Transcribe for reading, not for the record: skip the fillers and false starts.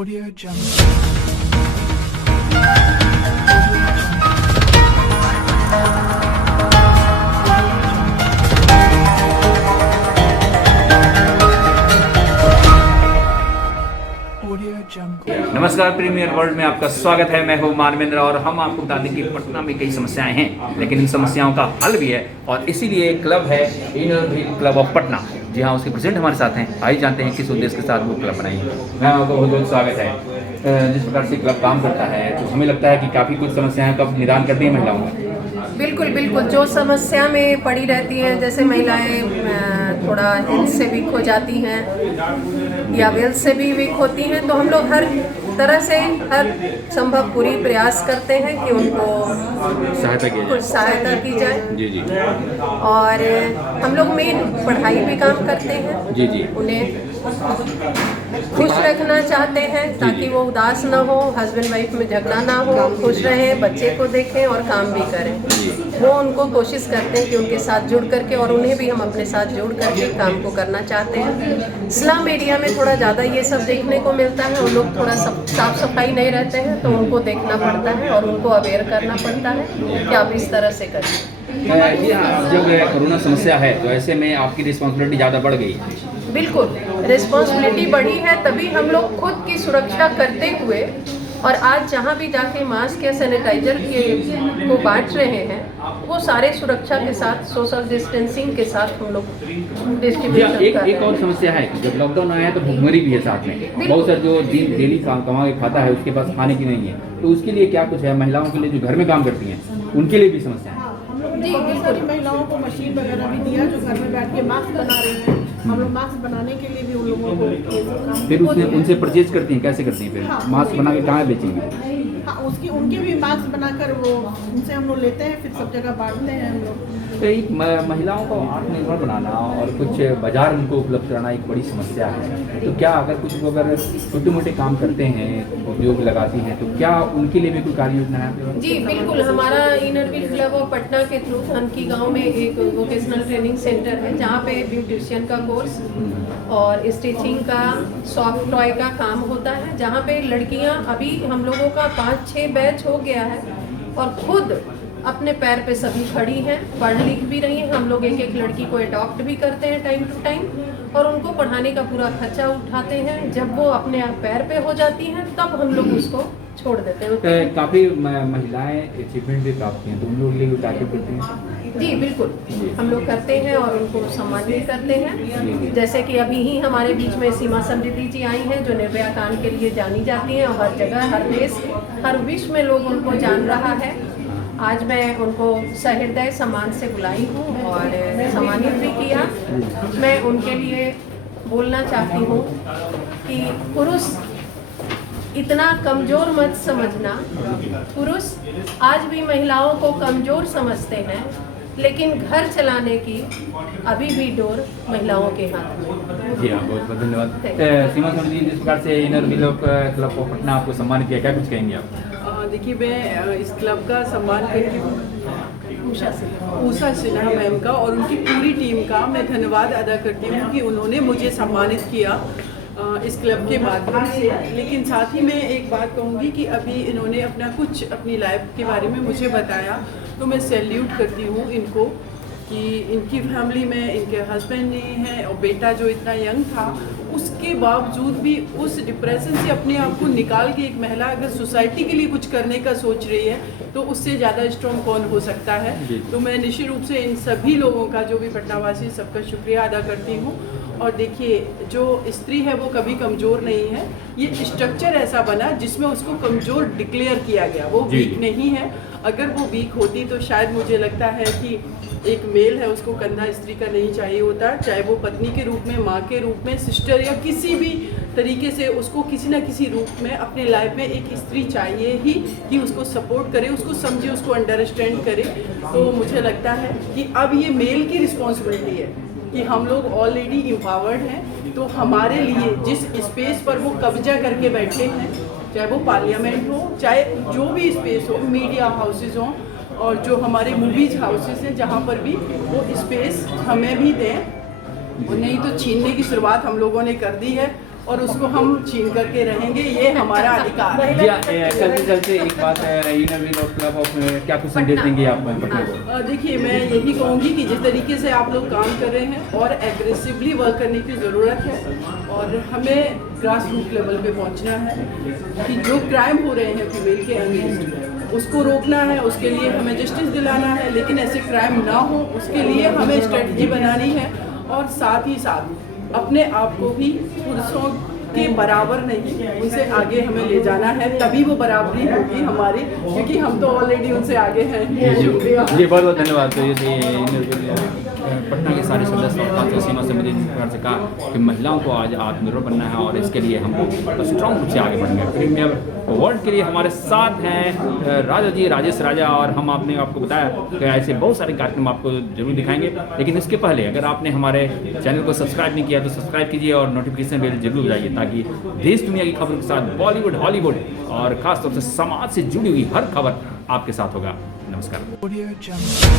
Audio Jungle. Audio Jungle. नमस्कार, premiere world में आपका स्वागत है। मैं हूं मानवेंद्र और हम आपको बता दें कि पटना में कई समस्याएं हैं, लेकिन इन समस्याओं का हल भी है और इसीलिए एक क्लब है inner wheel club of Patna. जी हाँ, उसके प्रेसिडेंट हमारे साथ हैं। आइए जानते हैं किस उद्देश्य के साथ वो क्लब बनाई है। मैम, आपका बहुत बहुत स्वागत है। जिस प्रकार से क्लब काम करता है तो हमें लगता है कि काफ़ी कुछ समस्याएं का निदान करती है महिलाओं का। बिल्कुल बिल्कुल, जो समस्या में पड़ी रहती हैं, जैसे महिलाएं थोड़ा हेल्थ से वीक हो जाती हैं या वेल्थ से भी वीक होती हैं, तो हम लोग हर तरह से हर संभव पूरी प्रयास करते हैं कि उनको कुछ सहायता की जाए। जी जी। और हम लोग मेन पढ़ाई भी काम करते हैं। जी जी। उन्हें खुश रखना चाहते हैं ताकि वो उदास ना हो, हस्बैंड वाइफ में झगड़ा ना हो, खुश रहें, बच्चे को देखें और काम भी करें। वो उनको कोशिश करते हैं कि उनके साथ जुड़ करके, और उन्हें भी हम अपने साथ जुड़ करके काम को करना चाहते हैं। स्लम एरिया में थोड़ा ज़्यादा ये सब देखने को मिलता है। उन लोग थोड़ा साफ सफाई नहीं रहते हैं, तो उनको देखना पड़ता है और उनको अवेयर करना पड़ता है कि आप इस तरह से करें। जी हाँ, जब कोरोना समस्या है तो ऐसे में आपकी रिस्पॉन्सिबिलिटी ज़्यादा बढ़ गई। बिल्कुल, रिस्पॉन्सिबिलिटी बढ़ी है, तभी हम लोग खुद की सुरक्षा करते हुए और आज जहाँ भी जाके मास्क या सैनिटाइजर को बांट रहे हैं, वो सारे सुरक्षा के साथ, सोशल डिस्टेंसिंग के साथ हम लोग डिस्ट्रीब्यूशन कर रहे हैं। एक और समस्या है कि जब लॉकडाउन आया है तो भुखमरी भी है साथ में। बहुत सारे जो दिन डेली कमा के खाता है उसके पास खाने की नहीं है, तो उसके लिए क्या कुछ है? महिलाओं के लिए जो घर में काम करती हैं उनके लिए भी समस्या है। जी, बहुत सारी महिलाओं को मशीन वगैरह भी दिया जो घर में बैठ के मास्क बना रही हैं। हम लोग मास्क बनाने के लिए भी उन लोगों को ये सब काम फिर उसने उनसे परचेज करती हैं, कैसे करती हैं? फिर हाँ, मास्क बना के कहाँ बेचेंगे? हाँ, उनके भी मास्क बनाकर वो उनसे हम लोग लेते हैं, फिर सब जगह बांटते हैं हम लोग। तो एक महिलाओं को आत्मनिर्भर बनाना और कुछ बाजार उनको उपलब्ध कराना एक बड़ी समस्या है। तो क्या अगर कुछ अगर छोटे मोटे काम करते हैं, उद्योग लगाती हैं, तो क्या उनके लिए भी कोई कार्य योजना है? जी बिल्कुल, हमारा inner wheel club of Patna के थ्रू धनकी गांव में एक वोकेशनल ट्रेनिंग सेंटर है, जहां पे ब्यूटिशियन का कोर्स और स्टिचिंग का, सॉफ्ट टॉय का काम होता है, जहां पे लड़कियां, अभी हम लोगों का 5-6 बैच हो गया है और खुद अपने पैर पे सभी खड़ी हैं, पढ़ लिख भी रही हैं। हम लोग एक एक लड़की को अडॉप्ट भी करते हैं टाइम टू टाइम और उनको पढ़ाने का पूरा खर्चा उठाते हैं। जब वो अपने पैर पे हो जाती हैं तब हम लोग उसको छोड़ देते हैं। काफ़ी महिलाएं अचीवमेंट भी प्राप्त की हैं, तो उन लोगों के लिए टारगेट करती हैं? जी बिल्कुल, हम लोग करते हैं और उनको सम्मान भी करते हैं। जैसे कि अभी ही हमारे बीच में सीमा समृद्धि जी आई हैं, जो निर्भया कांड के लिए जानी जाती हैं और हर जगह, हर देश, हर विश्व में लोग उनको जान रहा है। आज मैं उनको सहृदय सम्मान से बुलाई हूँ और सम्मानित भी किया। मैं उनके लिए बोलना चाहती हूँ कि पुरुष इतना कमज़ोर मत समझना। पुरुष आज भी महिलाओं को कमज़ोर समझते हैं, लेकिन घर चलाने की अभी भी डोर महिलाओं के हाथ में। जी हाँ, बहुत बहुत धन्यवाद। सीमा सोनी जी, जिस प्रकार से inner wheel club of Patna आपको सम्मानित किया, क्या कुछ कहेंगे आप? देखिए, मैं इस क्लब का सम्मान करती हूँ उषा सिन्हा मैम का और उनकी पूरी टीम का मैं धन्यवाद अदा करती हूँ कि उन्होंने मुझे सम्मानित किया इस क्लब के माध्यम से। लेकिन साथ ही मैं एक बात कहूँगी कि अभी इन्होंने अपनी लाइफ के बारे में मुझे बताया, तो मैं सैल्यूट करती हूँ इनको कि इनकी फैमिली में इनके हस्बैंड नहीं है और बेटा जो इतना यंग था, उसके बावजूद भी उस डिप्रेशन से अपने आप को निकाल के एक महिला अगर सोसाइटी के लिए कुछ करने का सोच रही है, तो उससे ज़्यादा स्ट्रॉन्ग कौन हो सकता है। तो मैं निश्चित रूप से इन सभी लोगों का, जो भी पटनावासी, सबका शुक्रिया अदा करती हूँ। और देखिए, जो स्त्री है वो कभी कमज़ोर नहीं है। ये स्ट्रक्चर ऐसा बना जिसमें उसको कमज़ोर डिक्लेयर किया गया, वो वीक नहीं है। अगर वो वीक होती तो शायद मुझे लगता है कि एक मेल है, उसको कंधा स्त्री का नहीं चाहिए होता, चाहे वो पत्नी के रूप में, माँ के रूप में, सिस्टर या किसी भी तरीके से, उसको किसी ना किसी रूप में अपने लाइफ में एक स्त्री चाहिए ही कि उसको सपोर्ट करे, उसको समझे, उसको अंडरस्टैंड करे। तो मुझे लगता है कि अब ये मेल की रिस्पॉन्सिबिलिटी है कि हम लोग ऑलरेडी एम्पावर्ड हैं, तो हमारे लिए जिस स्पेस पर वो कब्जा करके बैठे हैं, चाहे वो पार्लियामेंट हो, चाहे जो भी स्पेस हो, मीडिया हाउसेज हों और जो हमारे मूवीज हाउसेज हैं, जहाँ पर भी वो स्पेस हमें भी दें। और नहीं तो छीनने की शुरुआत हम लोगों ने कर दी है और उसको हम छीन करके रहेंगे, ये हमारा अधिकार है। जी हाँ, चलते चलते एक बात है, इनर व्हील क्लब ऑफ क्या कुछ संदेश देंगे आप पटना को? देखिए, मैं यही कहूँगी कि जिस तरीके से आप लोग काम कर रहे हैं और एग्रेसिवली वर्क करने की ज़रूरत है, और हमें ग्रास रूट लेवल पे पहुँचना है कि जो क्राइम हो रहे हैं फीमेल के अगेंस्ट उसको रोकना है, उसके लिए हमें जस्टिस दिलाना है, लेकिन ऐसे क्राइम ना हो उसके लिए हमें स्ट्रेटजी बनानी है, और साथ ही साथ अपने आप को भी पुरुषों के बराबर नहीं, उनसे आगे हमें ले जाना है, तभी वो बराबरी होगी हमारी, क्योंकि हम तो ऑलरेडी उनसे आगे हैं। शुक्रिया जी, बहुत बहुत धन्यवाद। तो ये पटना के सारे सदस्य और खासकर सीमा समिति ने इस प्रकार से कहा कि महिलाओं को आज आत्मनिर्भर बनना है और इसके लिए हमको स्ट्रॉन्ग रूप से आगे बढ़ना है। प्रीमियर वर्ल्ड के लिए हमारे साथ हैं राजा जी, राजेश राजा, और हम आपको बताया कि ऐसे बहुत सारे कार्यक्रम आपको जरूर दिखाएंगे। लेकिन इसके पहले अगर आपने हमारे चैनल को सब्सक्राइब नहीं किया तो सब्सक्राइब कीजिए और नोटिफिकेशन बेल जरूर बजाइए, ताकि देश दुनिया की खबरों के साथ बॉलीवुड, हॉलीवुड और खासतौर से समाज से जुड़ी हुई हर खबर आपके साथ होगा। नमस्कार। Audio Jungle.